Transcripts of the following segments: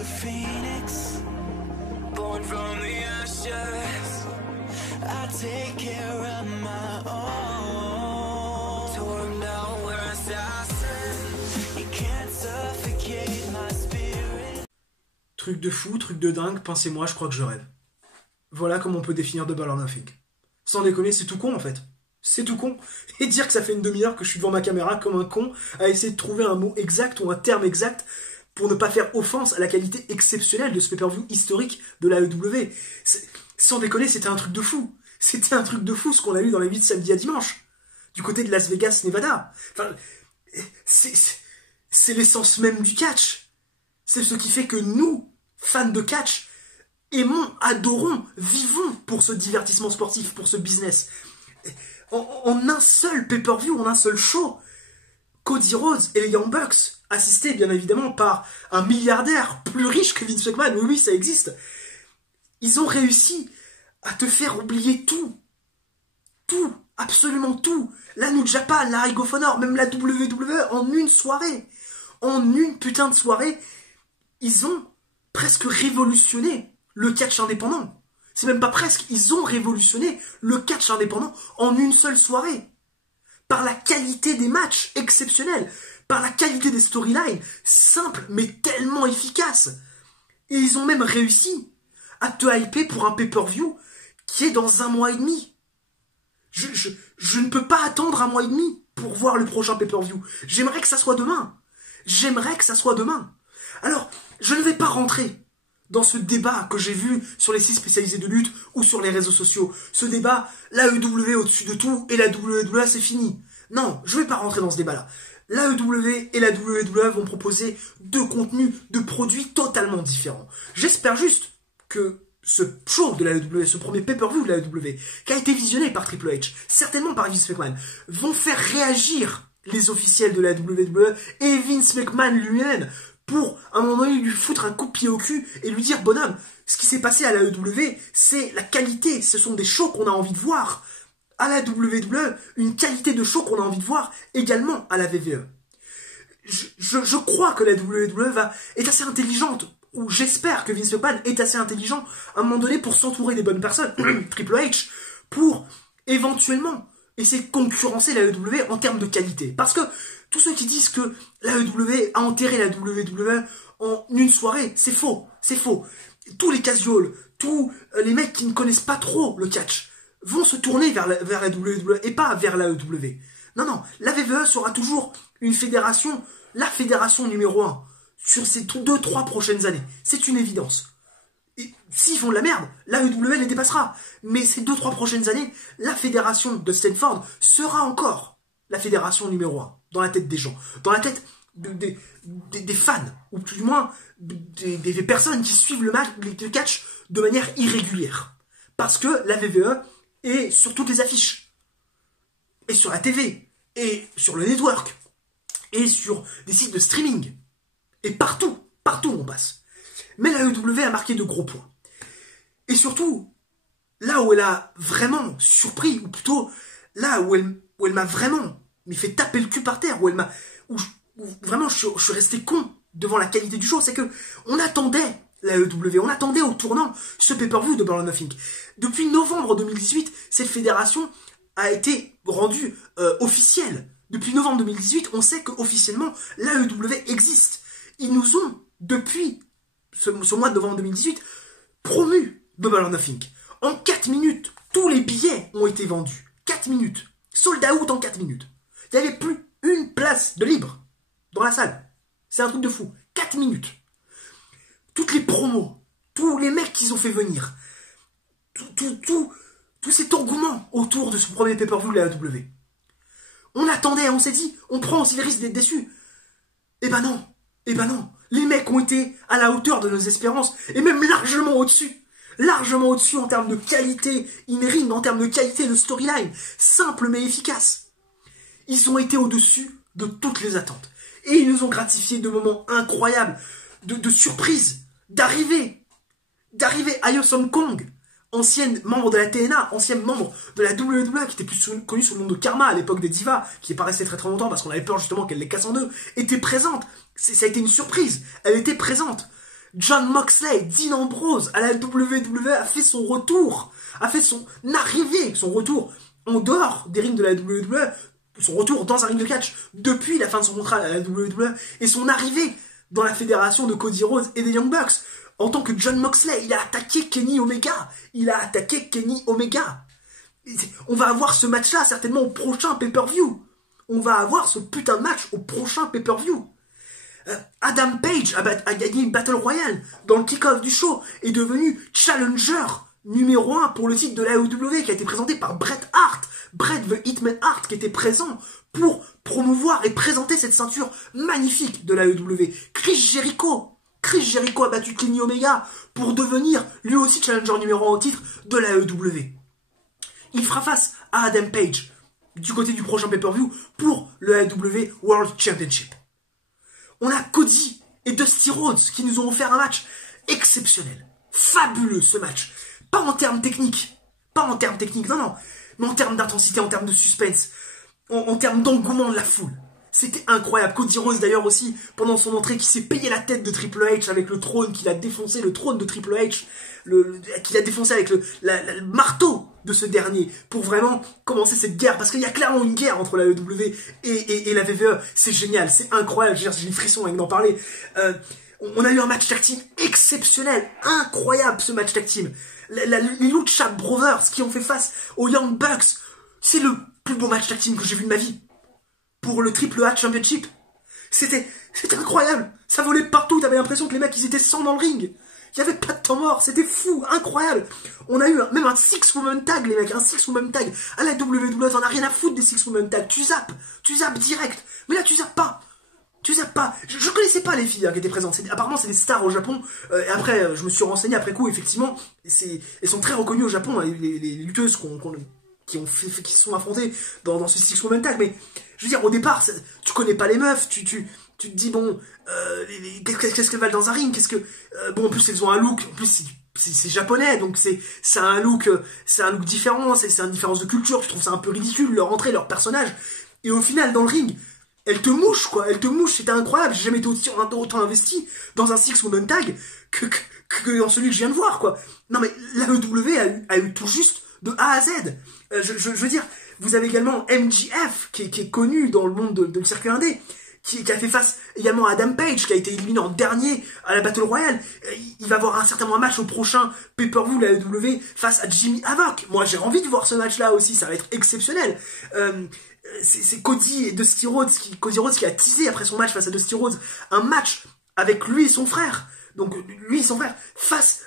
a phoenix, born from the ashes. I take care of my own. Torn down where assassin, you can't suffocate my spirit. Truc de fou, truc de dingue, pincez-moi, je crois que je rêve. Voilà comment on peut définir Double or Nothing. Sans déconner, c'est tout con en fait. C'est tout con. Et dire que ça fait une demi-heure que je suis devant ma caméra comme un con à essayer de trouver un mot exact ou un terme exact pour ne pas faire offense à la qualité exceptionnelle de ce pay-per-view historique de l'AEW. Sans déconner, c'était un truc de fou. C'était un truc de fou ce qu'on a eu dans les 8 samedi à dimanche. Du côté de Las Vegas, Nevada. Enfin, c'est l'essence même du catch. C'est ce qui fait que nous, fans de catch, aimons, adorons, vivons pour ce divertissement sportif, pour ce business. En un seul pay-per-view, en un seul show, Cody Rhodes et les Young Bucks, assistés bien évidemment par un milliardaire plus riche que Vince McMahon, oui, ça existe, ils ont réussi à te faire oublier tout, absolument tout, la New Japan, la Ring of Honor, même la WWE, en une soirée, en une putain de soirée, ils ont presque révolutionné le catch indépendant. C'est même pas presque, ils ont révolutionné le catch indépendant en une seule soirée. Par la qualité des matchs exceptionnels, par la qualité des storylines, simples mais tellement efficaces. Et ils ont même réussi à te hyper pour un pay-per-view qui est dans 1 mois et demi. Je ne peux pas attendre 1 mois et demi pour voir le prochain pay-per-view. J'aimerais que ça soit demain. J'aimerais que ça soit demain. Alors, je ne vais pas rentrer dans ce débat que j'ai vu sur les sites spécialisés de lutte ou sur les réseaux sociaux. Ce débat, l'AEW au-dessus de tout et la WWE c'est fini. Non, je vais pas rentrer dans ce débat-là. L'AEW et la WWE vont proposer 2 contenus, 2 produits totalement différents. J'espère juste que ce show de l'AEW, ce premier pay-per-view de l'AEW, qui a été visionné par Triple H, certainement par Vince McMahon, vont faire réagir les officiels de la WWE et Vince McMahon lui-même pour, à un moment donné, lui foutre un coup de pied au cul et lui dire, bonhomme, ce qui s'est passé à la WWE, c'est la qualité, ce sont des shows qu'on a envie de voir à la WWE, une qualité de show qu'on a envie de voir également à la WWE. Je crois que la WWE est assez intelligente, ou j'espère que Vince McMahon est assez intelligent à un moment donné pour s'entourer des bonnes personnes, Triple H, pour éventuellement essayer de concurrencer la WWE en termes de qualité. Parce que tous ceux qui disent que la WWE a enterré la WWE en une soirée, c'est faux, c'est faux. Tous les casuals, tous les mecs qui ne connaissent pas trop le catch vont se tourner vers la WWE et pas vers la WWE. Non, non, la WWE sera toujours une fédération, la fédération numéro 1 sur ces 2-3 prochaines années. C'est une évidence. Et s'ils font de la merde, la WWE les dépassera. Mais ces 2-3 prochaines années, la fédération de Stanford sera encore la fédération numéro 1 dans la tête des gens, dans la tête des fans, ou plus ou moins des personnes qui suivent le catch de manière irrégulière. Parce que la WWE est sur toutes les affiches, et sur la TV, et sur le network, et sur des sites de streaming, et partout on passe. Mais la WWE a marqué de gros points. Et surtout, là où elle a vraiment surpris, ou plutôt là où elle m'a vraiment fait taper le cul par terre, où vraiment je suis resté con devant la qualité du show, c'est que on attendait la AEW, on attendait au tournant ce pay-per-view de Double or Nothing. Depuis novembre 2018, cette fédération a été rendue officielle. Depuis novembre 2018, on sait qu'officiellement l'AEW existe. Ils nous ont, depuis ce mois de novembre 2018, promu Double or Nothing. En 4 minutes, tous les billets ont été vendus. 4 minutes. Sold out en 4 minutes. Il n'y avait plus une place de libre dans la salle. C'est un truc de fou. 4 minutes. Toutes les promos, tous les mecs qu'ils ont fait venir, tout cet engouement autour de ce premier pay-per-view de la AEW. On attendait, on s'est dit, on prend aussi le risque d'être déçu. Eh ben non. Les mecs ont été à la hauteur de nos espérances, et même largement au-dessus. Largement au-dessus en termes de qualité in-ring, en termes de qualité de storyline, simple mais efficace. Ils ont été au-dessus de toutes les attentes. Et ils nous ont gratifié de moments incroyables, de surprises, d'arrivée. Ayo Song Kong, ancienne membre de la TNA, ancienne membre de la WWE, qui était plus connue sous le nom de Karma à l'époque des Divas, qui est pas restée très très longtemps parce qu'on avait peur justement qu'elle les casse en deux, était présente. Ça a été une surprise. Elle était présente. John Moxley, Dean Ambrose à la WWE a fait son retour, a fait son arrivée, son retour en dehors des rings de la WWE, son retour dans un ring de catch depuis la fin de son contrat à la WWE et son arrivée dans la fédération de Cody Rhodes et des Young Bucks. En tant que John Moxley, il a attaqué Kenny Omega. On va avoir ce match-là certainement au prochain pay-per-view. On va avoir ce putain de match au prochain pay-per-view. Adam Page a gagné une Battle Royale dans le kick-off du show, est devenu challenger numéro 1 pour le titre de l'AEW qui a été présenté par Bret Hart, Bret the Hitman Hart, qui était présent pour promouvoir et présenter cette ceinture magnifique de l'AEW. Chris Jericho a battu Kenny Omega pour devenir lui aussi challenger numéro 1 au titre de l'AEW. Il fera face à Adam Page du côté du prochain pay-per-view pour le AEW World Championship. On a Cody et Dusty Rhodes qui nous ont offert un match exceptionnel. Fabuleux ce match. Pas en termes techniques, non, mais en termes d'intensité, en termes de suspense, en termes d'engouement de la foule. C'était incroyable. Cody Rhodes d'ailleurs aussi, pendant son entrée, qui s'est payé la tête de Triple H avec le trône, qu'il a défoncé, le trône de Triple H, qu'il a défoncé avec le marteau de ce dernier, pour vraiment commencer cette guerre, parce qu'il y a clairement une guerre entre la WWE et la WWE. C'est génial, c'est incroyable, j'ai des frissons avec d'en parler. On a eu un match tag team exceptionnel, incroyable ce match tag team. Les Lucha Brothers qui ont fait face aux Young Bucks, c'est le plus beau match tag team que j'ai vu de ma vie. Pour le Triple H Championship. C'était incroyable. Ça volait partout, t'avais l'impression que les mecs ils étaient 100 dans le ring. Il y avait pas de temps mort, c'était fou, incroyable. On a eu même un 6-woman tag, les mecs, un 6-woman tag. À la WWE, t'en as rien à foutre des 6-woman tag. Tu zappes direct. Mais là, tu zappes pas. Je connaissais pas les filles hein, qui étaient présentes. Apparemment, c'est des stars au Japon. Et après, je me suis renseigné après coup, effectivement. Elles sont très reconnues au Japon, hein, les lutteuses qui se sont affrontées dans ce 6-woman tag. Mais, je veux dire, au départ, tu connais pas les meufs, tu te dis, bon, qu'est-ce qu'elles valent dans un ring, bon, en plus, elles ont un look, en plus, c'est japonais, donc c'est un look différent, c'est une différence de culture, je trouve ça un peu ridicule, leur entrée, leur personnage. Et au final, dans le ring, elle te mouche, c'était incroyable, j'ai jamais été autant investi dans un 6-woman tag que dans celui que je viens de voir, quoi. Non, mais l'AEW a eu tout juste de A à Z. Je veux dire, vous avez également MJF, qui est connu dans le monde de circuit indé, qui a fait face également à Adam Page, qui a été éliminé en dernier à la Battle Royale. Il va avoir certainement un match au prochain pay-per-view de la AEW face à Jimmy Havoc. Moi, j'ai envie de voir ce match-là aussi, ça va être exceptionnel. C'est Cody et Dusty Rhodes, Cody Rhodes qui a teasé après son match face à Dusty Rhodes, un match avec lui et son frère. Donc, lui et son frère face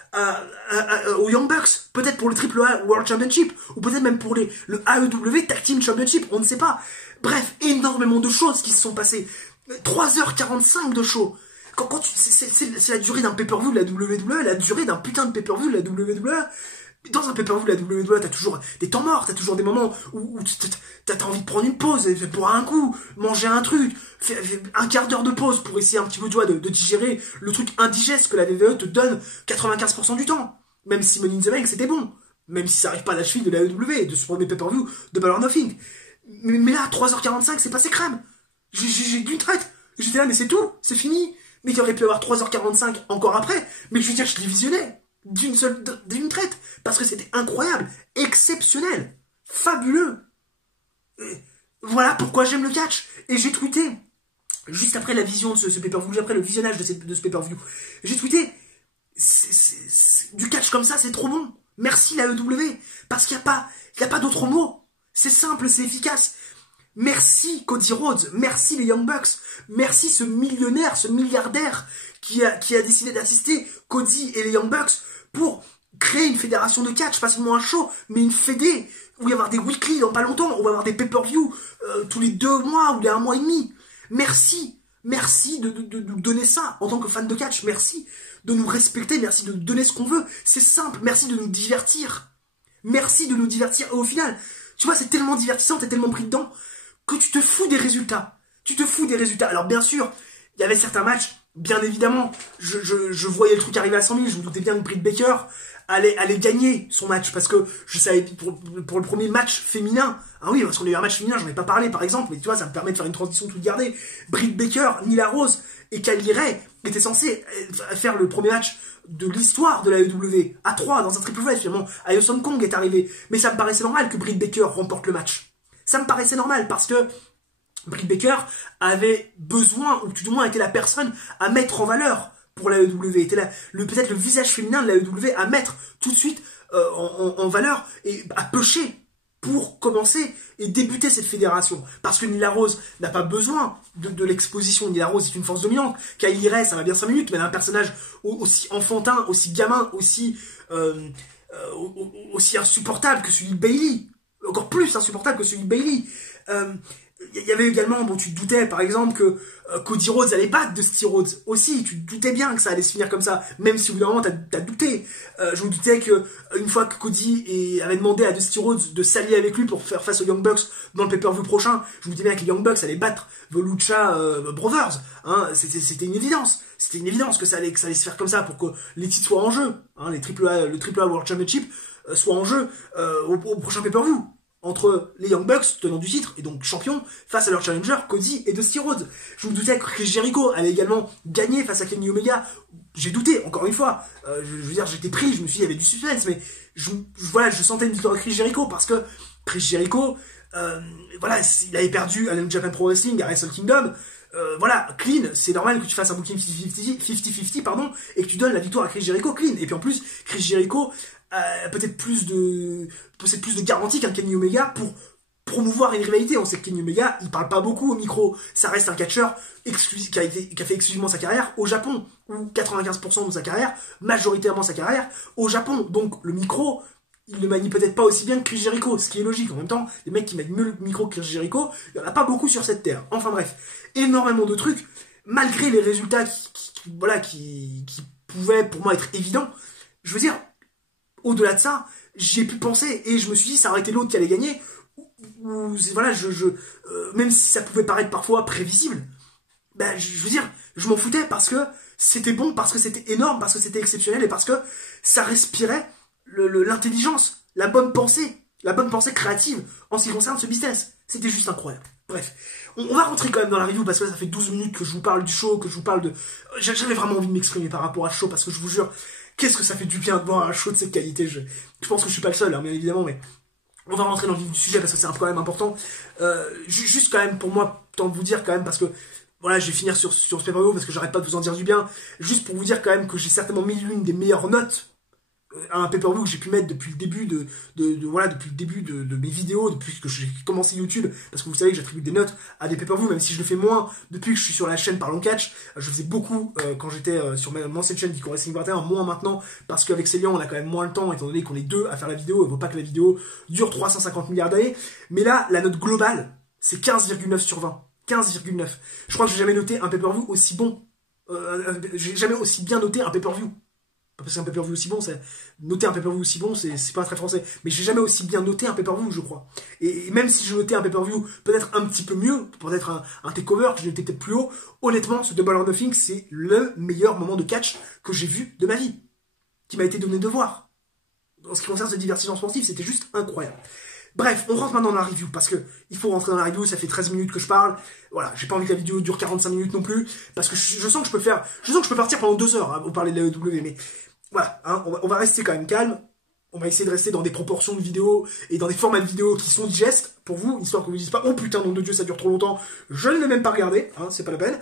aux Young Bucks, peut-être pour le Triple A World Championship, ou peut-être même pour le AEW Tag Team Championship, on ne sait pas. Bref, énormément de choses qui se sont passées. 3h45 de show. C'est la durée d'un pay-per-view de la WWE, la durée d'un putain de pay-per-view de la WWE. Dans un pay-per-view de la WWE, t'as toujours des temps morts, t'as toujours des moments où t'as envie de prendre une pause, boire un coup, manger un truc, faire un quart d'heure de pause pour essayer un petit peu de digérer le truc indigeste que la WWE te donne 95% du temps. Même si Money in the Bank c'était bon. Même si ça arrive pas à la cheville de la WWE, de ce premier pay-per-view de Ball or Nothing. Mais là, 3h45, c'est passé crème. J'ai d'une traite. J'étais là, mais c'est tout, c'est fini. Mais il aurait pu avoir 3h45 encore après. Mais je veux dire, je l'ai visionné d'une traite. Parce que c'était incroyable, exceptionnel, fabuleux. Et voilà pourquoi j'aime le catch. Et j'ai tweeté, juste après la vision de ce pay-per-view, juste après le visionnage de ce pay-per-view, j'ai tweeté, du catch comme ça, c'est trop bon. Merci la AEW. Parce qu'il n'y a pas d'autres mots. C'est simple, c'est efficace. Merci Cody Rhodes, merci les Young Bucks, merci ce millionnaire, ce milliardaire qui a décidé d'assister Cody et les Young Bucks pour créer une fédération de catch, pas seulement un show, mais une fédé, où il va y avoir des weekly dans pas longtemps, on va avoir des pay-per-view tous les 2 mois ou les 1 mois et demi. Merci de nous donner ça en tant que fan de catch, merci de nous respecter, merci de nous donner ce qu'on veut, c'est simple, merci de nous divertir. Merci de nous divertir, et au final, tu vois, c'est tellement divertissant, t'es tellement pris dedans, que tu te fous des résultats. Alors bien sûr, il y avait certains matchs Bien évidemment, je voyais le truc arriver à 100 000, je me doutais bien que Britt Baker allait gagner son match, parce que je savais, pour le premier match féminin, ah oui, parce qu'on a eu un match féminin, j'en ai pas parlé par exemple, mais tu vois, ça me permet de faire une transition toute gardée. Britt Baker, Nyla Rose et Kylie Ray étaient censés faire le premier match de l'histoire de la AEW, à 3, dans un triple threat, finalement. Ayo Kong est arrivé, mais ça me paraissait normal que Britt Baker remporte le match. Ça me paraissait normal, parce que Britt Baker avait besoin, ou tout du moins était la personne à mettre en valeur pour l'AEW, était peut-être le visage féminin de l'AEW à mettre tout de suite en valeur et à pusher pour commencer et débuter cette fédération. Parce que Nyla Rose n'a pas besoin de l'exposition. Nyla Rose est une force dominante. Kylie Ray, ça va bien 5 minutes, mais elle a un personnage aussi enfantin, aussi gamin, aussi insupportable que celui de Bayley. Encore plus insupportable que celui de Bayley. Il y avait également, bon, tu te doutais par exemple que Cody Rhodes allait battre Dusty Rhodes aussi, tu te doutais bien que ça allait se finir comme ça, même si au bout d'un moment t'as douté. Je me doutais que une fois que Cody avait demandé à Dusty Rhodes de s'allier avec lui pour faire face aux Young Bucks dans le pay-per-view prochain, je me doutais bien que les Young Bucks allaient battre The Lucha Brothers, hein, c'était une évidence. C'était une évidence que ça allait se faire comme ça pour que les titres soient en jeu, hein, le AAA World Championship soit en jeu au prochain pay-per-view. Entre les Young Bucks, tenants du titre, et donc champions, face à leur challenger, Cody et Dusty Rhodes. Je me doutais que Chris Jericho allait également gagner face à Kenny Omega. J'ai douté, encore une fois. Je veux dire, j'étais pris, je me suis dit, il y avait du suspense, mais je sentais une victoire de Chris Jericho, parce que Chris Jericho, il avait perdu à New Japan Pro Wrestling, à Wrestle Kingdom. Clean, c'est normal que tu fasses un booking 50-50, pardon, et que tu donnes la victoire à Chris Jericho clean. Et puis en plus, Chris Jericho peut-être plus de garantie qu'un Kenny Omega pour promouvoir une rivalité. On sait que Kenny Omega, il parle pas beaucoup au micro. Ça reste un catcheur qui a fait exclusivement sa carrière au Japon, ou 95% de sa carrière, majoritairement sa carrière, au Japon. Donc le micro, il ne manie peut-être pas aussi bien que Chris Jericho, ce qui est logique. En même temps, les mecs qui manient mieux le micro que Chris Jericho, il n'y en a pas beaucoup sur cette terre. Enfin bref, énormément de trucs, malgré les résultats qui pouvaient pour moi être évidents. Je veux dire, au-delà de ça, j'ai pu penser, et je me suis dit, ça aurait été l'autre qui allait gagner, même si ça pouvait paraître parfois prévisible, je veux dire, je m'en foutais parce que c'était bon, parce que c'était énorme, parce que c'était exceptionnel, et parce que ça respirait l'intelligence, la bonne pensée créative en ce qui concerne ce business. C'était juste incroyable. Bref, on va rentrer quand même dans la review, parce que là, ça fait 12 minutes que je vous parle du show, que je vous parle de... J'avais vraiment envie de m'exprimer par rapport à ce show, parce que je vous jure, qu'est-ce que ça fait du bien de voir un show de cette qualité. Je pense que je suis pas le seul, hein, bien évidemment, mais on va rentrer dans le vif du sujet parce que c'est quand même important. Juste quand même, pour moi, tant de vous dire quand même, parce que voilà, je vais finir sur ce pay-per-view parce que j'arrête pas de vous en dire du bien. Juste pour vous dire quand même que j'ai certainement mis l'une des meilleures notes à un pay-per-view que j'ai pu mettre depuis le début de mes vidéos, depuis que j'ai commencé YouTube, parce que vous savez que j'attribue des notes à des pay-per-view, même si je le fais moins depuis que je suis sur la chaîne Parlons Catch. Je faisais beaucoup quand j'étais sur mon ancienne chaîne Vico Wrestling 21, moins maintenant, parce qu'avec Célian on a quand même moins le temps, étant donné qu'on est deux à faire la vidéo, il ne faut pas que la vidéo dure 350 milliards d'années. Mais là, la note globale, c'est 15,9 sur 20. 15,9. Je crois que j'ai jamais noté un pay-per-view aussi bon. J'ai jamais aussi bien noté un pay-per-view. Parce qu'un pay-per-view aussi bon, noter un pay-per-view aussi bon, c'est pas très français. Mais j'ai jamais aussi bien noté un pay-per-view, je crois. Et même si je notais un pay-per-view peut-être un petit peu mieux, peut-être un takeover que je notais peut-être plus haut, honnêtement, ce Double or Nothing, c'est le meilleur moment de catch que j'ai vu de ma vie, qui m'a été donné de voir. En ce qui concerne ce divertissement sportif, c'était juste incroyable. Bref, on rentre maintenant dans la review, parce que il faut rentrer dans la review, ça fait 13 minutes que je parle. Voilà, j'ai pas envie que la vidéo dure 45 minutes non plus, parce que je sens que je peux partir pendant 2 heures, hein, pour parler de l'AEW, mais voilà, hein, on va rester quand même calme. On va essayer de rester dans des proportions de vidéos et dans des formats de vidéos qui sont digestes pour vous, histoire que vous ne disiez pas, oh putain, nom de Dieu, ça dure trop longtemps, je ne l'ai même pas regardé, hein, c'est pas la peine.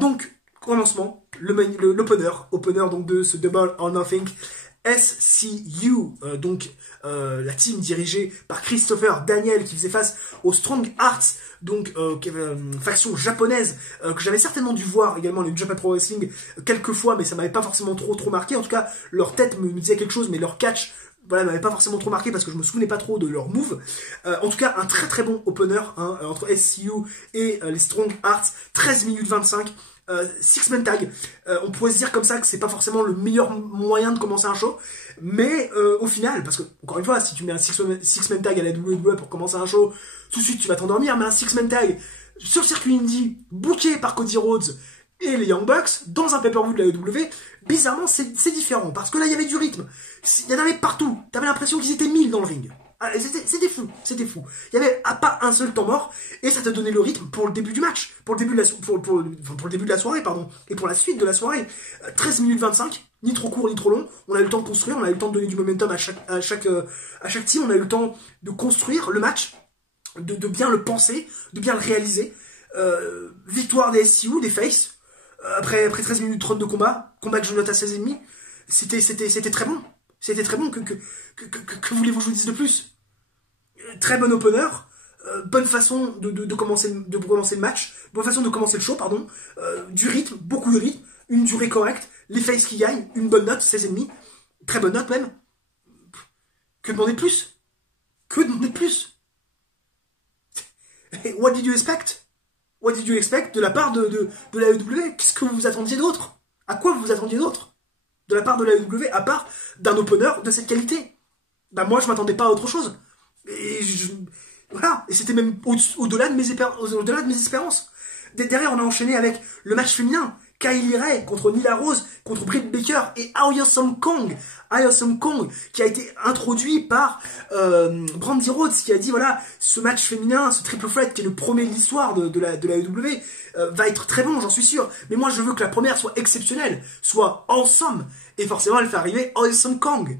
Donc, commencement, l'opener donc de ce Double or Nothing. SCU, la team dirigée par Christopher Daniel, qui faisait face aux Strong Hearts, donc faction japonaise que j'avais certainement dû voir également le Japan Pro Wrestling quelques fois, mais ça m'avait pas forcément trop marqué. En tout cas, leur tête me disait quelque chose, mais leur catch m'avait pas forcément trop marqué parce que je me souvenais pas trop de leur move. En tout cas, un très très bon opener, hein, entre SCU et les Strong Hearts. 13 minutes 25. Six-man tag, on pourrait se dire comme ça que c'est pas forcément le meilleur moyen de commencer un show, mais au final, parce que encore une fois, si tu mets un six-man tag à la WWE pour commencer un show, tout de suite tu vas t'endormir, mais un six-man tag sur le circuit indie, booké par Cody Rhodes et les Young Bucks dans un pay-per-view de la AEW, bizarrement c'est différent, parce que là il y avait du rythme, il y en avait partout, t'avais l'impression qu'ils étaient 1000 dans le ring. C'était fou, c'était fou. Il y avait pas un seul temps mort, et ça te donnait le rythme pour le début du match, pour le début de la soirée, pardon, et pour la suite de la soirée. 13 minutes 25, ni trop court ni trop long, on a eu le temps de construire, on a eu le temps de donner du momentum à chaque team, on a eu le temps de construire le match, de bien le penser, de bien le réaliser. Victoire des SCU, des Face, après 13 minutes 30 de combat que je note à 16,5, c'était très bon. C'était très bon, que voulez-vous que je vous dise de plus? Très bon opener, bonne façon de commencer le match, bonne façon de commencer le show, pardon, du rythme, beaucoup de rythme, une durée correcte, les faces qui gagnent, une bonne note, 16,5, très bonne note même. Que demander de plus? Que demander de plus? What did you expect? What did you expect de la part de la AEW? Qu'est-ce que vous attendiez d'autre? À quoi vous attendiez d'autre de la part de la AEW, à part d'un opener de cette qualité? Bah moi je m'attendais pas à autre chose. Voilà, et c'était même au-delà de mes espérances. Derrière on a enchaîné avec le match féminin, Kylie Ray contre Nyla Rose, contre Britt Baker et Awesome Kong, qui a été introduit par Brandi Rhodes, qui a dit voilà, ce match féminin, ce triple threat qui est le premier de l'histoire de la AEW, va être très bon, j'en suis sûr, mais moi je veux que la première soit exceptionnelle, soit awesome, et forcément elle fait arriver Awesome Kong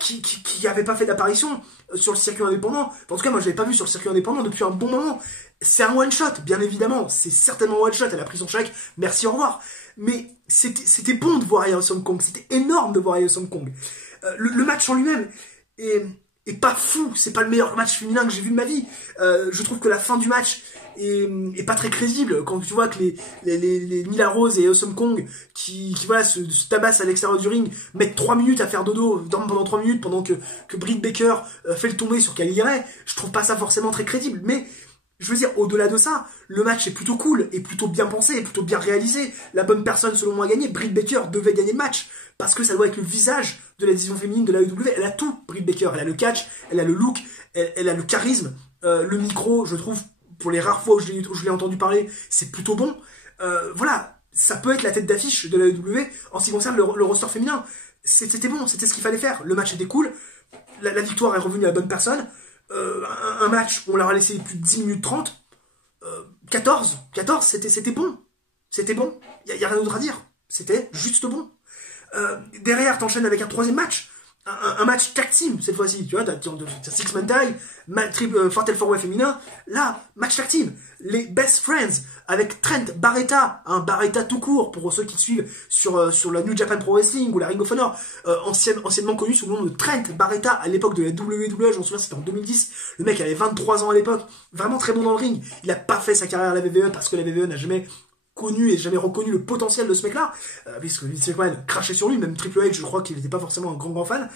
qui avait pas fait d'apparition sur le circuit indépendant. En tout cas moi je l'avais pas vu sur le circuit indépendant depuis un bon moment. C'est un one shot, bien évidemment, c'est certainement un one shot, elle a pris son chèque, merci, au revoir. Mais c'était bon de voir Awesome Kong, c'était énorme de voir Awesome Kong. Le match en lui-même est pas fou, c'est pas le meilleur match féminin que j'ai vu de ma vie. Je trouve que la fin du match est pas très crédible, quand tu vois que les Nyla Rose et Awesome Kong qui voilà, se tabassent à l'extérieur du ring, mettent 3 minutes à faire dodo, dorment pendant 3 minutes pendant que Britt Baker fait le tomber sur Kylie Ray. Je trouve pas ça forcément très crédible, mais je veux dire, au-delà de ça, le match est plutôt cool, est plutôt bien pensé, est plutôt bien réalisé. La bonne personne, selon moi, a gagné. Britt Baker devait gagner le match, parce que ça doit être le visage de la division féminine de la AEW. Elle a tout, Britt Baker. Elle a le catch, elle a le look, elle a le charisme, le micro, je trouve, pour les rares fois où je l'ai entendu parler, c'est plutôt bon. Voilà, ça peut être la tête d'affiche de la AEW en ce qui concerne le roster féminin. C'était bon, c'était ce qu'il fallait faire. Le match était cool, la victoire est revenue à la bonne personne. Un match où on leur a laissé plus de 10 minutes 30, 14, c'était bon. C'était bon, il n'y a rien d'autre à dire. C'était juste bon. Derrière, t'enchaînes avec un troisième match. Un match tag team, cette fois-ci. Tu vois, t'as six-man tag, Fatal 4-way féminin. Là, match tag team. Les Best Friends, avec Trent Barretta, un Barretta tout court, pour ceux qui suivent sur la New Japan Pro Wrestling ou la Ring of Honor, anciennement connu sous le nom de Trent Barretta, à l'époque de la WWE, je m'en souviens, c'était en 2010. Le mec avait 23 ans à l'époque, vraiment très bon dans le ring. Il a pas fait sa carrière à la WWE, parce que la WWE n'a jamais connu et jamais reconnu le potentiel de ce mec-là, puisque Vince McMahon crachait sur lui, même Triple H, je crois qu'il n'était pas forcément un grand fan,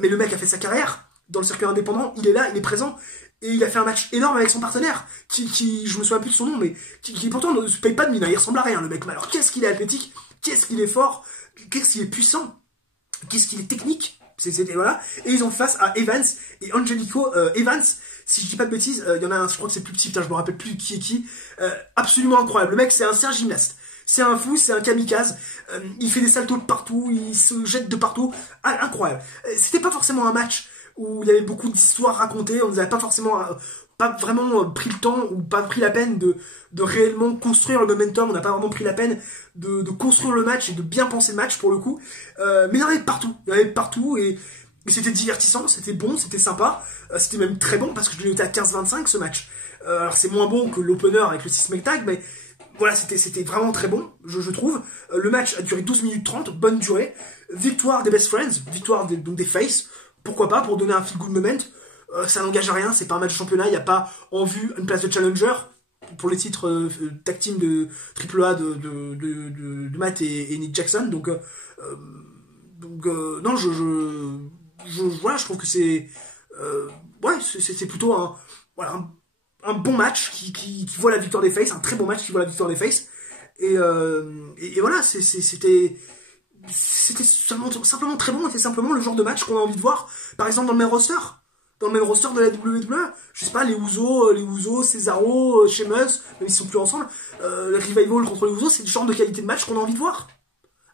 mais le mec a fait sa carrière dans le circuit indépendant, il est là, il est présent, et il a fait un match énorme avec son partenaire, qui je me souviens plus de son nom, mais qui pourtant ne se paye pas de mine, il ressemble à rien, le mec. Mais alors, qu'est-ce qu'il est athlétique, qu'est-ce qu'il est fort, qu'est-ce qu'il est puissant, qu'est-ce qu'il est technique, voilà. Et ils ont face à Evans et Angelico Evans. Si je dis pas de bêtises, il y en a un, je crois que c'est plus petit, putain, je me rappelle plus qui est qui. Absolument incroyable. Le mec, c'est un gymnaste. C'est un fou, c'est un kamikaze. Il fait des saltos de partout, il se jette de partout. Ah, incroyable. C'était pas forcément un match où il y avait beaucoup d'histoires racontées. On nous avait pas forcément, pas vraiment pris le temps ou pas pris la peine de réellement construire le momentum. On n'a pas vraiment pris la peine de construire le match et de bien penser le match pour le coup. Mais il y en avait partout. Il y en avait partout et c'était divertissant, c'était bon, c'était sympa, c'était même très bon parce que je l'ai noté à 15-25 ce match. Alors c'est moins bon que l'opener avec le 6-man tag, mais voilà, c'était vraiment très bon, je trouve. Le match a duré 12 minutes 30, bonne durée. Victoire des Best Friends, victoire donc des Face, pourquoi pas, pour donner un feel good moment. Ça n'engage à rien, c'est pas un match de championnat, il n'y a pas en vue une place de challenger pour les titres tag team de AAA de Matt et Nick Jackson. Donc non, voilà, je trouve que c'est plutôt un bon match qui voit la victoire des Faces, un très bon match qui voit la victoire des Faces. Et voilà, c'était simplement très bon, et c'est simplement le genre de match qu'on a envie de voir, par exemple dans le main roster. dans le même roster de la WWE. Je sais pas, les Usos, Cesaro, Sheamus, même ils sont plus ensemble. Le Revival contre les Usos, c'est le genre de qualité de match qu'on a envie de voir.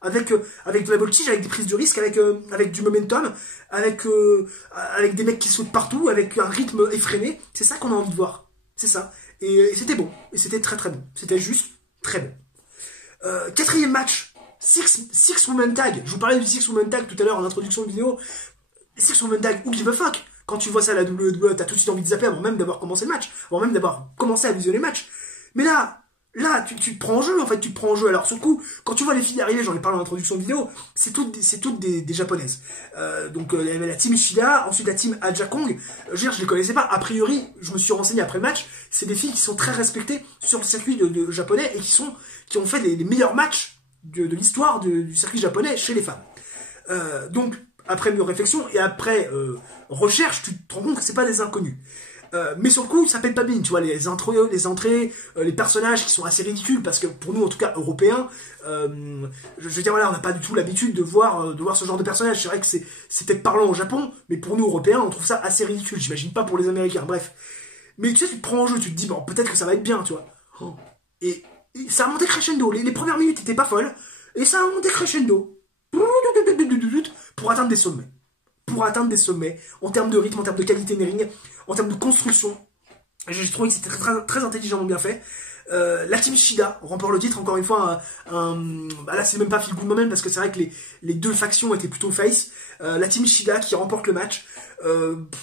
Avec de la voltige, avec des prises de risque, avec du momentum, avec des mecs qui sautent partout, avec un rythme effréné. C'est ça qu'on a envie de voir. C'est ça. Et c'était bon. Et c'était très très bon. C'était juste très bon. Quatrième match. Six Women Tag. Je vous parlais du Six Women Tag tout à l'heure en introduction de vidéo. Six Women Tag, who give a fuck? Quand tu vois ça à la WWE, t'as tout de suite envie de zapper avant même d'avoir commencé le match. Avant même d'avoir commencé à visionner le match. Mais là, tu te prends en jeu, en fait, tu te prends en jeu. Alors, ce coup, quand tu vois les filles arriver, j'en ai parlé en introduction de vidéo, c'est toutes des japonaises. Donc, il y avait la team Ishida, ensuite la team Aja Kong. Je veux dire, je les connaissais pas. A priori, je me suis renseigné après le match, c'est des filles qui sont très respectées sur le circuit de japonais et qui ont fait les meilleurs matchs de l'histoire du circuit japonais chez les femmes. Donc, après mes réflexions et après recherche, tu te rends compte que c'est pas des inconnus. Mais sur le coup, ça pète pas bien, tu vois, les entrées, les personnages qui sont assez ridicules, parce que pour nous, en tout cas, européens, je veux dire, voilà, on n'a pas du tout l'habitude de voir ce genre de personnages. C'est vrai que c'est peut-être parlant au Japon, mais pour nous, européens, on trouve ça assez ridicule. J'imagine pas pour les Américains, bref. Mais tu sais, tu te prends en jeu, tu te dis, bon, peut-être que ça va être bien, tu vois. Et ça a monté crescendo. Les premières minutes étaient pas folles, et ça a monté crescendo. Pour atteindre des sommets. En termes de rythme, en termes de qualité des rings, en termes de construction. J'ai trouvé que c'était très, très intelligemment bien fait. La team Shida remporte le titre, encore une fois. Là, c'est même pas feel good moment parce que c'est vrai que les deux factions étaient plutôt face. La team Shida qui remporte le match.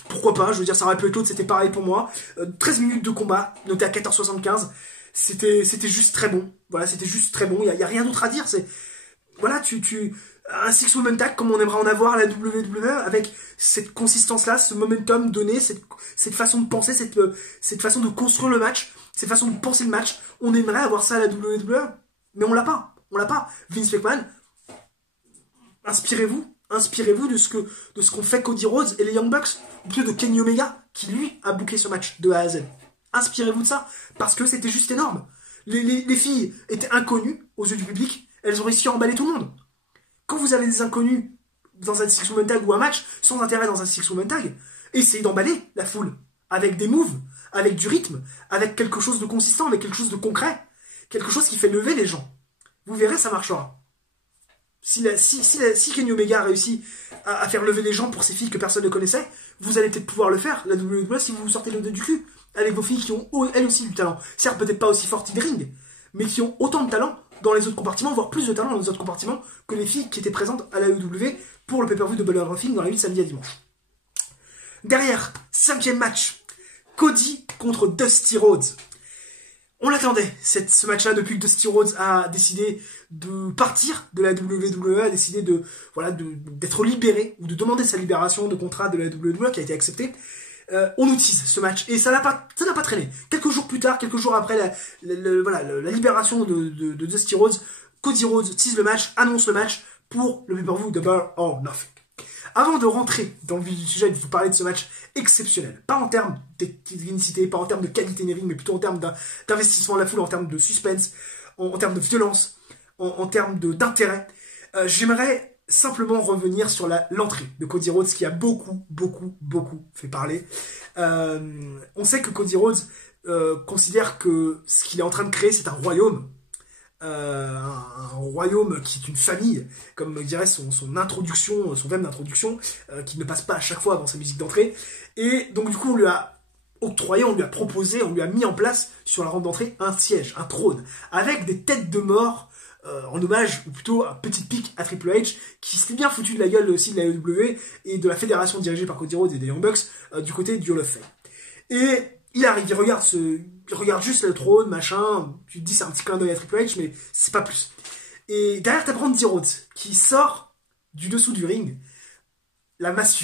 Pourquoi pas, je veux dire, ça aurait pu être l'autre, c'était pareil pour moi. 13 minutes de combat, noté à 14,75. C'était juste très bon. Voilà, c'était juste très bon. Il y a rien d'autre à dire. Voilà, un six-woman tag comme on aimerait en avoir à la WWE, avec cette consistance-là, ce momentum donné, cette façon de penser, cette façon de construire le match, cette façon de penser le match. On aimerait avoir ça à la WWE, mais on l'a pas. Vince McMahon, inspirez-vous de ce qu'ont fait Cody Rhodes et les Young Bucks, ou plutôt de Kenny Omega, qui lui a bouclé ce match de A à Z. Inspirez-vous de ça, parce que c'était juste énorme. Les filles étaient inconnues aux yeux du public, elles ont réussi à emballer tout le monde. Quand vous avez des inconnus dans un six-woman tag ou un match, sans intérêt dans un six-woman tag, essayez d'emballer la foule, avec des moves, avec du rythme, avec quelque chose de consistant, avec quelque chose de concret, quelque chose qui fait lever les gens. Vous verrez, ça marchera. Si Kenny Omega a réussi à faire lever les gens pour ces filles que personne ne connaissait, vous allez peut-être pouvoir le faire, la WWE, si vous vous sortez le dos du cul, avec vos filles qui ont elles aussi du talent. Certes, peut-être pas aussi fortes in ring, mais qui ont autant de talent dans les autres compartiments, voire plus de talent dans les autres compartiments que les filles qui étaient présentes à la WWE pour le pay-per-view de Double or Nothing dans la nuit de samedi à dimanche. Derrière, 5e match, Cody contre Dusty Rhodes. On l'attendait, ce match-là, depuis que Dusty Rhodes a décidé de partir de la WWE, a décidé d'être libéré, ou de demander sa libération de contrat de la WWE, qui a été accepté. On nous tease ce match, et ça n'a pas traîné. Quelques jours après la libération de Dusty Rhodes, Cody Rhodes tease le match, annonce le match pour le pay-per-view Double or Nothing. Avant de rentrer dans le vif du sujet et de vous parler de ce match exceptionnel, pas en termes d'unicité, pas en termes de qualité numérique, mais plutôt en termes d'investissement de la foule, en termes de suspense, en termes de violence, en termes d'intérêt, j'aimerais simplement revenir sur l'entrée de Cody Rhodes qui a beaucoup fait parler. On sait que Cody Rhodes considère que ce qu'il est en train de créer, c'est un royaume. Un royaume qui est une famille, comme dirait son introduction, son thème d'introduction, qui ne passe pas à chaque fois avant sa musique d'entrée. Et donc du coup, on lui a octroyé, on lui a proposé, on lui a mis en place sur la rampe d'entrée un siège, un trône, avec des têtes de mort en hommage, ou plutôt un petit pic à Triple H, qui s'était bien foutu de la gueule aussi de la AEW et de la fédération dirigée par Cody Rhodes et des Young Bucks du côté du Hall of Fame. Et il arrive, il regarde juste le trône, machin, tu te dis c'est un petit clin d'œil à Triple H, mais c'est pas plus. Et derrière t'as Brandi Rhodes, qui sort du dessous du ring, la masse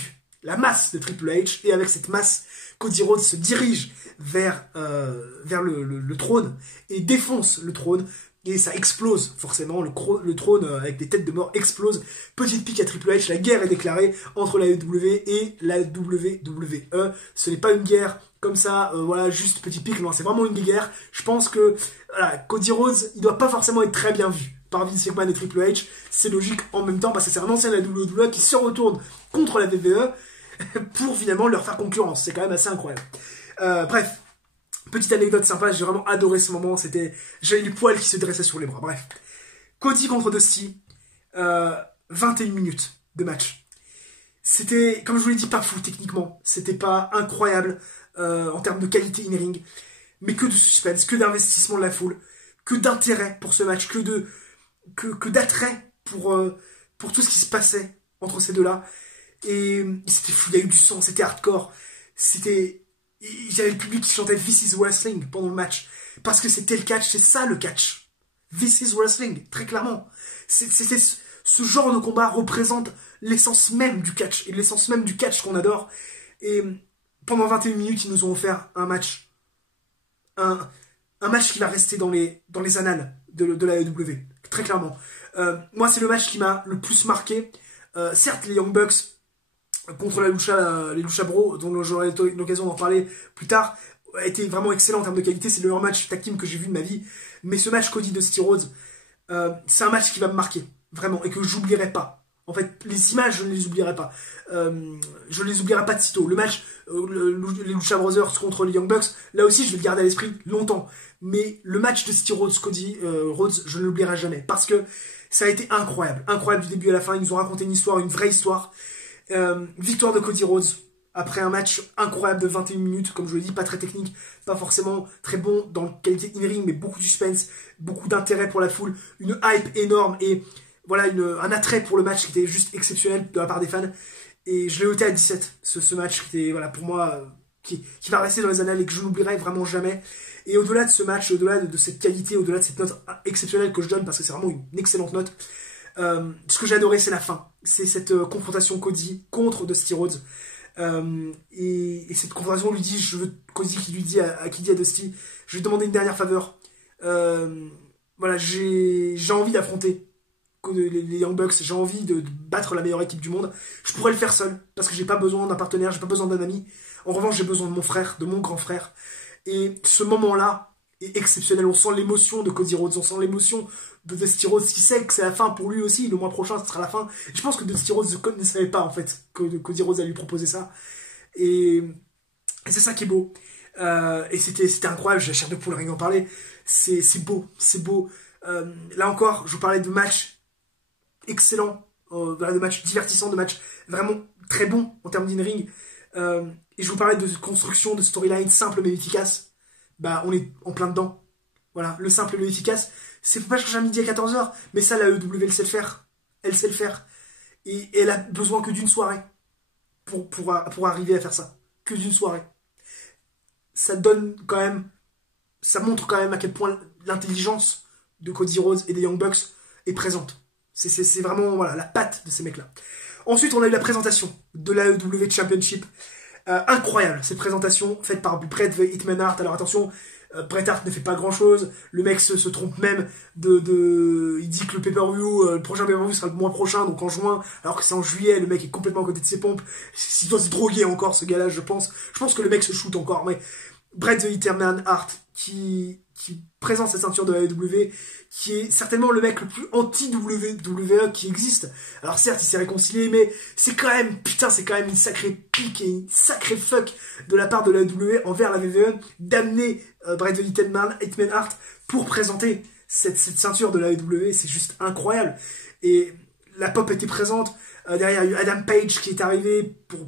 de Triple H, et avec cette masse, Cody Rhodes se dirige vers le trône, et défonce le trône, et ça explose, forcément, le trône avec des têtes de mort explose. Petite pique à Triple H, la guerre est déclarée entre la AEW et la WWE. Ce n'est pas une guerre comme ça, juste petite pique, non, c'est vraiment une guerre. Je pense que Cody Rhodes, il doit pas forcément être très bien vu par Vince McMahon et Triple H. C'est logique en même temps, parce que c'est un ancien de la WWE qui se retourne contre la WWE. pour finalement leur faire concurrence. C'est quand même assez incroyable. Bref, petite anecdote sympa, j'ai vraiment adoré ce moment. J'avais les poils qui se dressaient sur les bras. Bref, Cody contre Dusty, 21 minutes de match. C'était, comme je vous l'ai dit, pas fou techniquement. C'était pas incroyable en termes de qualité in-ring. Mais que de suspense, que d'investissement de la foule, que d'intérêt pour ce match, que d'attrait pour tout ce qui se passait entre ces deux-là. Et c'était fou, il y a eu du sang, c'était hardcore. J'avais le public qui chantait This is Wrestling pendant le match. Parce que c'était le catch, c'est ça le catch. This is Wrestling, très clairement. Ce genre de combat représente l'essence même du catch. Et l'essence même du catch qu'on adore. Et pendant 21 minutes, ils nous ont offert un match. Un match qui va rester dans les annales de la AEW. Très clairement. Moi, c'est le match qui m'a le plus marqué. Certes, les Young Bucks contre les Lucha Bros, dont j'aurai l'occasion d'en parler plus tard, a été vraiment excellent en termes de qualité. C'est le meilleur match tag team que j'ai vu de ma vie. Mais ce match Cody Dusty Rhodes, c'est un match qui va me marquer. Vraiment. Et que j'oublierai pas. En fait, les images, je ne les oublierai pas. Je ne les oublierai pas de sitôt. Le match, les Lucha Brothers contre les Young Bucks, là aussi, je vais le garder à l'esprit longtemps. Mais le match de Dusty Rhodes, Cody Rhodes, je ne l'oublierai jamais. Parce que ça a été incroyable. Incroyable du début à la fin. Ils nous ont raconté une histoire, une vraie histoire. Victoire de Cody Rhodes après un match incroyable de 21 minutes. Comme je le dis, pas très technique, pas forcément très bon dans la qualité in-ring, mais beaucoup de suspense, beaucoup d'intérêt pour la foule, une hype énorme et voilà un attrait pour le match qui était juste exceptionnel de la part des fans. Et je l'ai noté à 17, ce match qui était, voilà, pour moi, qui va rester dans les annales et que je n'oublierai vraiment jamais. Et au-delà de ce match, au-delà de cette qualité, au-delà de cette note exceptionnelle que je donne, parce que c'est vraiment une excellente note, ce que j'ai adoré, c'est la fin. C'est cette confrontation Cody contre Dusty Rhodes. Et cette confrontation lui dit, Cody qui dit à Dusty, je vais te demander une dernière faveur. Voilà, j'ai envie d'affronter les Young Bucks, j'ai envie de battre la meilleure équipe du monde. Je pourrais le faire seul, parce que j'ai pas besoin d'un partenaire, j'ai pas besoin d'un ami. En revanche, j'ai besoin de mon frère, de mon grand frère. Et ce moment-là est exceptionnel. On sent l'émotion de Cody Rhodes, on sent l'émotion de Dusty Rhodes, qui sait que c'est la fin pour lui aussi. Le mois prochain, ce sera la fin. Et je pense que Dusty Rhodes ne savait pas, en fait, que Cody Rhodes allait lui proposer ça. Et c'est ça qui est beau. Et c'était incroyable, j'ai la chair de poule, rien d'en parler. C'est beau, c'est beau. Là encore, je vous parlais de matchs excellents, de matchs divertissants, de matchs vraiment très bons en termes d'in-ring. Et je vous parlais de construction, de storyline simple mais efficace. Bah, on est en plein dedans. Voilà, le simple mais efficace. C'est pas chercher à midi à 14h, mais ça, la EW, elle sait le faire. Elle sait le faire. Et elle a besoin que d'une soirée pour arriver à faire ça. Que d'une soirée. Ça donne quand même, ça montre quand même à quel point l'intelligence de Cody Rhodes et des Young Bucks est présente. C'est vraiment, voilà, la patte de ces mecs-là. Ensuite, on a eu la présentation de la AEW Championship. Incroyable, cette présentation faite par Bret the Hitman Hart. Alors attention, Bret Hart ne fait pas grand-chose. Le mec se trompe même il dit que le pay-per-view, le prochain pay-per-view sera le mois prochain, donc en juin, alors que c'est en juillet. Le mec est complètement à côté de ses pompes. S'il doit se droguer encore, ce gars-là, je pense. Je pense que le mec se shoot encore, mais Bret the Hitman Hart, qui présente cette ceinture de la AEW, qui est certainement le mec le plus anti-WWE qui existe. Alors certes, il s'est réconcilié, mais c'est quand même une sacrée pique et une sacrée fuck de la part de la AEW envers la WWE d'amener Bret the Hitman Hart pour présenter cette ceinture de la AEW. C'est juste incroyable. Et la pop était présente. Derrière, il y a eu Adam Page qui est arrivé pour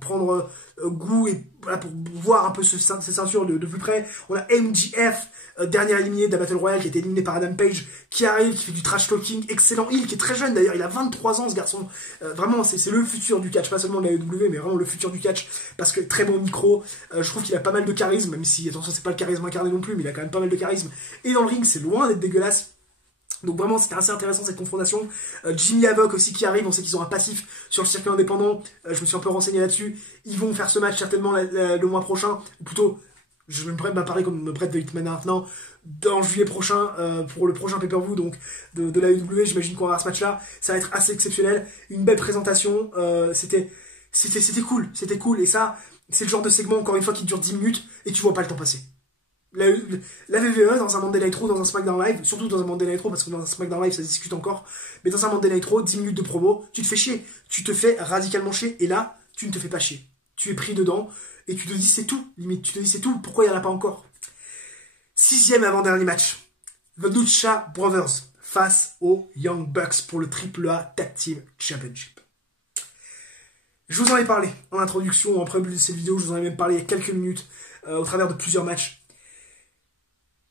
prendre goût et voilà, pour voir un peu cette ceinture de plus près. On a MJF, dernier éliminé de la Battle Royale, qui a été éliminé par Adam Page, qui arrive, qui fait du trash talking, excellent heel, qui est très jeune d'ailleurs, il a 23 ans ce garçon. Vraiment, c'est le futur du catch, pas seulement de la AEW, mais vraiment le futur du catch, parce que très bon micro. Je trouve qu'il a pas mal de charisme, même si, attention, c'est pas le charisme incarné non plus, mais il a quand même pas mal de charisme. Et dans le ring, c'est loin d'être dégueulasse. Donc vraiment, c'était assez intéressant cette confrontation. Jimmy Havoc aussi qui arrive, on sait qu'ils ont un passif sur le circuit indépendant. Je me suis un peu renseigné là-dessus. Ils vont faire ce match certainement le mois prochain, ou plutôt, je vais me parler comme Bret the Hitman Hart maintenant, en juillet prochain, pour le prochain pay-per-view donc de la AEW. J'imagine qu'on va avoir ce match-là. Ça va être assez exceptionnel. Une belle présentation. C'était cool. Et ça, c'est le genre de segment, encore une fois, qui dure 10 minutes et tu vois pas le temps passer. La WWE dans un Monday Night Raw, dans un SmackDown Live, surtout dans un Monday Night Raw parce que dans un SmackDown Live ça se discute encore, mais dans un Monday Night Raw, 10 minutes de promo, tu te fais chier, tu te fais radicalement chier, et là tu ne te fais pas chier. Tu es pris dedans et tu te dis c'est tout, limite. Tu te dis c'est tout, pourquoi il n'y en a pas encore? 6e avant-dernier match. The Lucha Brothers face aux Young Bucks pour le AAA Tag Team Championship. Je vous en ai parlé en introduction, en préambule de cette vidéo, je vous en ai même parlé il y a quelques minutes au travers de plusieurs matchs.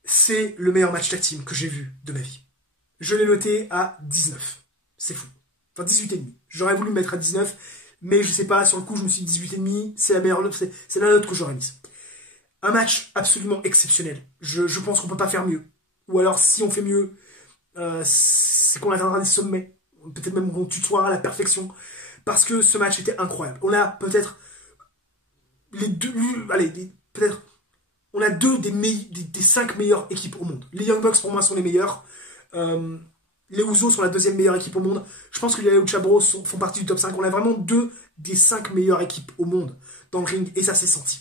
C'est le meilleur match tag team que j'ai vu de ma vie. Je l'ai noté à 19. C'est fou. Enfin 18,5. J'aurais voulu me mettre à 19, mais je sais pas, sur le coup je me suis dit 18,5, c'est la meilleure note, c'est la note que j'aurais mise. Un match absolument exceptionnel. Je pense qu'on peut pas faire mieux. Ou alors si on fait mieux, c'est qu'on atteindra des sommets. Peut-être même qu'on tutoiera à la perfection. Parce que ce match était incroyable. On a peut-être les deux... Allez, peut-être... On a deux des 5 meilleures équipes au monde. Les Young Bucks pour moi sont les meilleurs. Les Usos sont la 2e meilleure équipe au monde. Je pense que les Lucha Bros font partie du top 5. On a vraiment 2 des 5 meilleures équipes au monde dans le ring. Et ça s'est senti.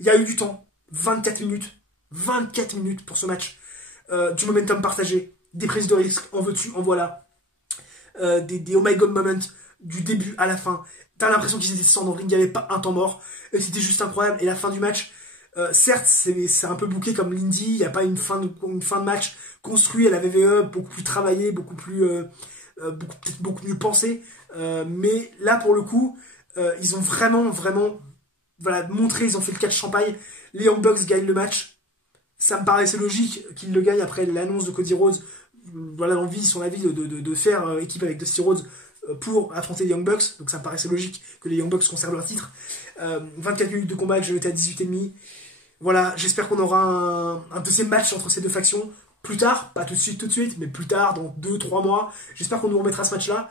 Il y a eu du temps. 24 minutes. 24 minutes pour ce match. Du momentum partagé. Des prises de risque. En veux-tu, en voilà. Des oh my god moments. Du début à la fin. T'as l'impression qu'ils étaient sans dans le ring. Il n'y avait pas un temps mort. Et c'était juste incroyable. Et la fin du match... certes, c'est un peu bouqué comme l'Indy, il n'y a pas une fin de match construite à la WWE, beaucoup plus travaillée, peut-être beaucoup mieux pensée. Mais là, pour le coup, ils ont vraiment voilà, montré, ils ont fait le catch champagne. Les Young Bucks gagnent le match. Ça me paraissait logique qu'ils le gagnent après l'annonce de Cody Rhodes. Voilà son avis de faire équipe avec Dusty Rhodes pour affronter les Young Bucks. Donc ça me paraissait logique que les Young Bucks conservent leur titre. 24 minutes de combat que je mettais à 18,5. Voilà, j'espère qu'on aura un deuxième match entre ces deux factions plus tard, pas tout de suite, mais plus tard, dans 2-3 mois. J'espère qu'on nous remettra ce match-là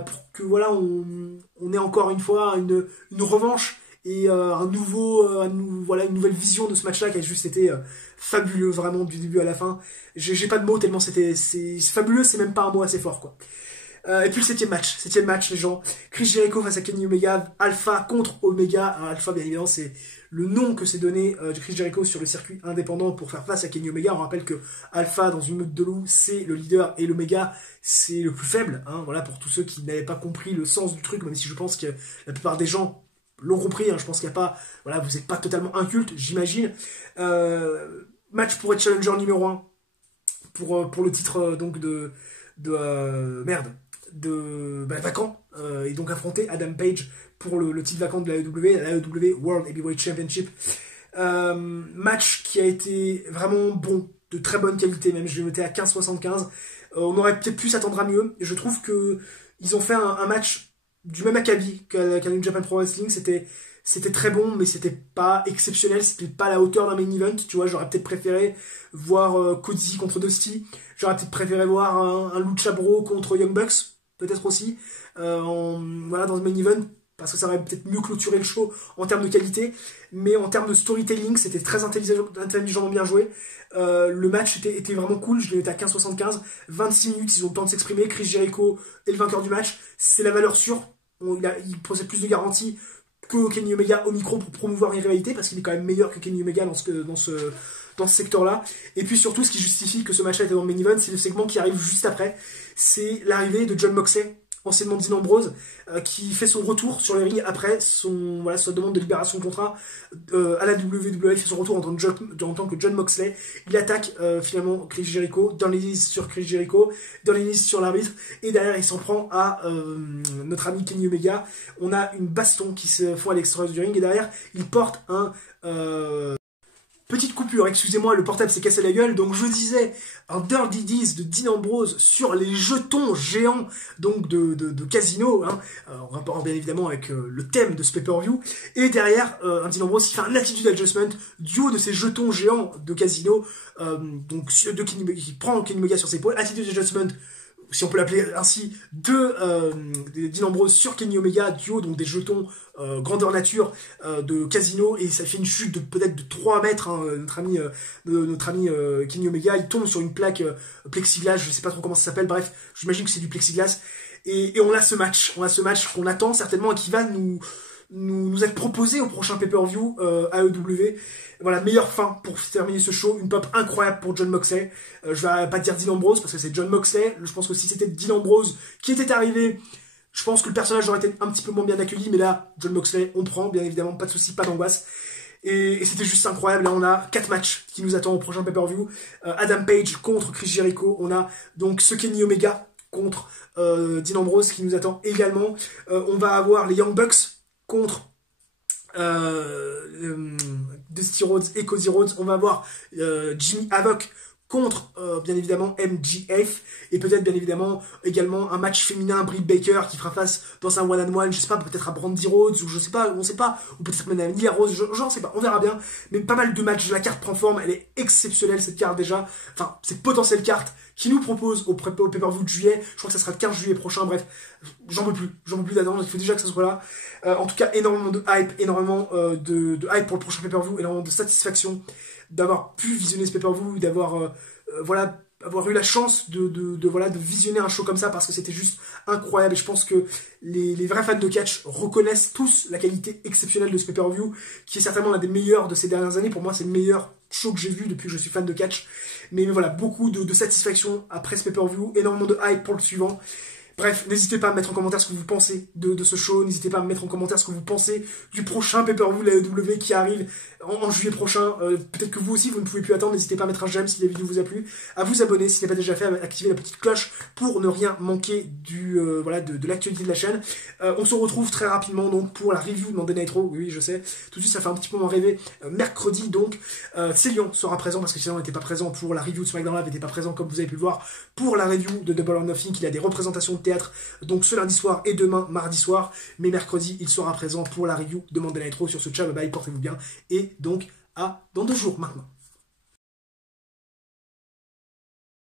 pour que voilà, on ait encore une fois une revanche et voilà, une nouvelle vision de ce match-là qui a juste été fabuleux, vraiment, du début à la fin. J'ai pas de mots tellement c'est fabuleux, c'est même pas un mot assez fort, quoi. Et puis le 7e match, les gens. Chris Jericho face à Kenny Omega, Alpha contre Omega. Alors, Alpha, bien évidemment, c'est le nom que s'est donné Chris Jericho sur le circuit indépendant pour faire face à Kenny Omega. On rappelle que Alpha, dans une meute de loup, c'est le leader et l'Omega, c'est le plus faible. Hein, voilà, pour tous ceux qui n'avaient pas compris le sens du truc, même si je pense que la plupart des gens l'ont compris. Hein, je pense qu'il n'y a pas... Voilà, vous n'êtes pas totalement inculte, j'imagine. Match pour être challenger numéro 1 pour le titre donc vacant, et donc affronter Adam Page pour le titre vacant de la AEW World Heavyweight Championship. Match qui a été vraiment bon, de très bonne qualité même, je l'ai noté à 15,75. On aurait peut-être pu s'attendre à mieux. Je trouve que ils ont fait un match du même acabit qu'à New Japan Pro Wrestling. C'était très bon, mais c'était pas exceptionnel, c'était pas à la hauteur d'un main event, tu vois. J'aurais peut-être préféré voir Cody contre Dusty, j'aurais peut-être préféré voir un Lucha Bro contre Young Bucks, peut-être aussi, voilà, dans ce main event, parce que ça aurait peut-être mieux clôturé le show en termes de qualité, mais en termes de storytelling, c'était très intelligemment bien joué. Le match était vraiment cool, je l'ai noté à 15,75, 26 minutes, ils ont le temps de s'exprimer. Chris Jericho est le vainqueur du match, c'est la valeur sûre, il possède plus de garanties que Kenny Omega au micro pour promouvoir une rivalité, parce qu'il est quand même meilleur que Kenny Omega dans ce secteur-là. Et puis surtout, ce qui justifie que ce match-là était dans le main event, c'est le segment qui arrive juste après. C'est l'arrivée de Jon Moxley, anciennement Dean Ambrose, qui fait son retour sur les rings après sa demande de libération de contrat à la WWE. Il fait son retour en tant que Jon Moxley. Il attaque finalement Chris Jericho, dans les listes sur Chris Jericho, dans les listes sur l'arbitre, et derrière il s'en prend à notre ami Kenny Omega. On a une baston qui se font à l'extérieur du ring, et derrière il porte un... Petite coupure, excusez-moi, le portable s'est cassé la gueule. Donc je disais un Dirty Deeds de Dean Ambrose sur les jetons géants donc de Casino, hein, en rapport bien évidemment avec le thème de ce pay-per-view. Et derrière, un Dean Ambrose qui fait un Attitude Adjustment du haut de ces jetons géants de Casino, donc qui prend Kenny Omega sur ses épaules. Attitude Adjustment, si on peut l'appeler ainsi, de Dean Ambrose sur Kenny Omega, du haut, donc des jetons grandeur nature de Casino, et ça fait une chute de peut-être de 3 mètres, hein, notre ami Kenny Omega, il tombe sur une plaque plexiglas, je sais pas trop comment ça s'appelle, bref, j'imagine que c'est du plexiglas, et on a ce match qu'on attend certainement, et qui va nous être proposé au prochain pay-per-view AEW. Voilà, meilleure fin pour terminer ce show, une pop incroyable pour Jon Moxley. Je vais pas dire Dean Ambrose parce que c'est Jon Moxley. Je pense que si c'était Dean Ambrose qui était arrivé, Je pense que le personnage aurait été un petit peu moins bien accueilli, mais là, Jon Moxley, on prend, bien évidemment, pas de soucis, pas d'angoisse. Et c'était juste incroyable. Là, on a 4 matchs qui nous attendent au prochain pay-per-view. Adam Page contre Chris Jericho. On a donc ce Kenny Omega contre Dean Ambrose qui nous attend également. On va avoir les Young Bucks contre Dusty Rhodes et Cody Rhodes. On va avoir Jimmy Havoc contre bien évidemment MJF, et peut-être bien évidemment également un match féminin, Britt Baker qui fera face dans un one-on-one, je sais pas, peut-être à Brandy Rhodes, ou je sais pas, on sait pas, ou peut-être même à Nyla Rose, j'en sais pas, on verra bien, mais pas mal de matchs, la carte prend forme, elle est exceptionnelle cette carte déjà, enfin cette potentielle carte qui nous propose au pay-per-view de juillet, je crois que ça sera le 15 juillet prochain, bref, j'en peux plus d'attendre, il faut déjà que ça soit là. En tout cas, énormément de hype, énormément de hype pour le prochain pay-per-view, énormément de satisfaction d'avoir pu visionner ce pay-per-view, d'avoir avoir eu la chance de visionner un show comme ça, parce que c'était juste incroyable. Et je pense que les vrais fans de catch reconnaissent tous la qualité exceptionnelle de ce pay-per-view, qui est certainement l'un des meilleurs de ces dernières années. Pour moi, c'est le meilleur show que j'ai vu depuis que je suis fan de catch. Mais voilà, beaucoup de satisfaction après ce pay-per-view, énormément de hype pour le suivant. Bref, n'hésitez pas à me mettre en commentaire ce que vous pensez de ce show, n'hésitez pas à me mettre en commentaire ce que vous pensez du prochain pay-per-view de la AEW qui arrive en juillet prochain. Peut-être que vous aussi, vous ne pouvez plus attendre, n'hésitez pas à mettre un j'aime si la vidéo vous a plu, à vous abonner si ce n'est pas déjà fait, à activer la petite cloche pour ne rien manquer de l'actualité de la chaîne. On se retrouve très rapidement donc pour la review de Monday Night Raw, oui je sais, tout de suite ça fait un petit moment rêver, mercredi donc, Célian sera présent parce que Célian n'était pas présent pour la review de SmackDown Live, n'était pas présent comme vous avez pu le voir pour la review de Double or Nothing, il a des représentations de théâtre donc ce lundi soir et demain mardi soir, mais mercredi il sera présent pour la review de Monday Night Raw. Sur ce, ciao, bye bye, portez-vous bien, et donc à dans 2 jours maintenant.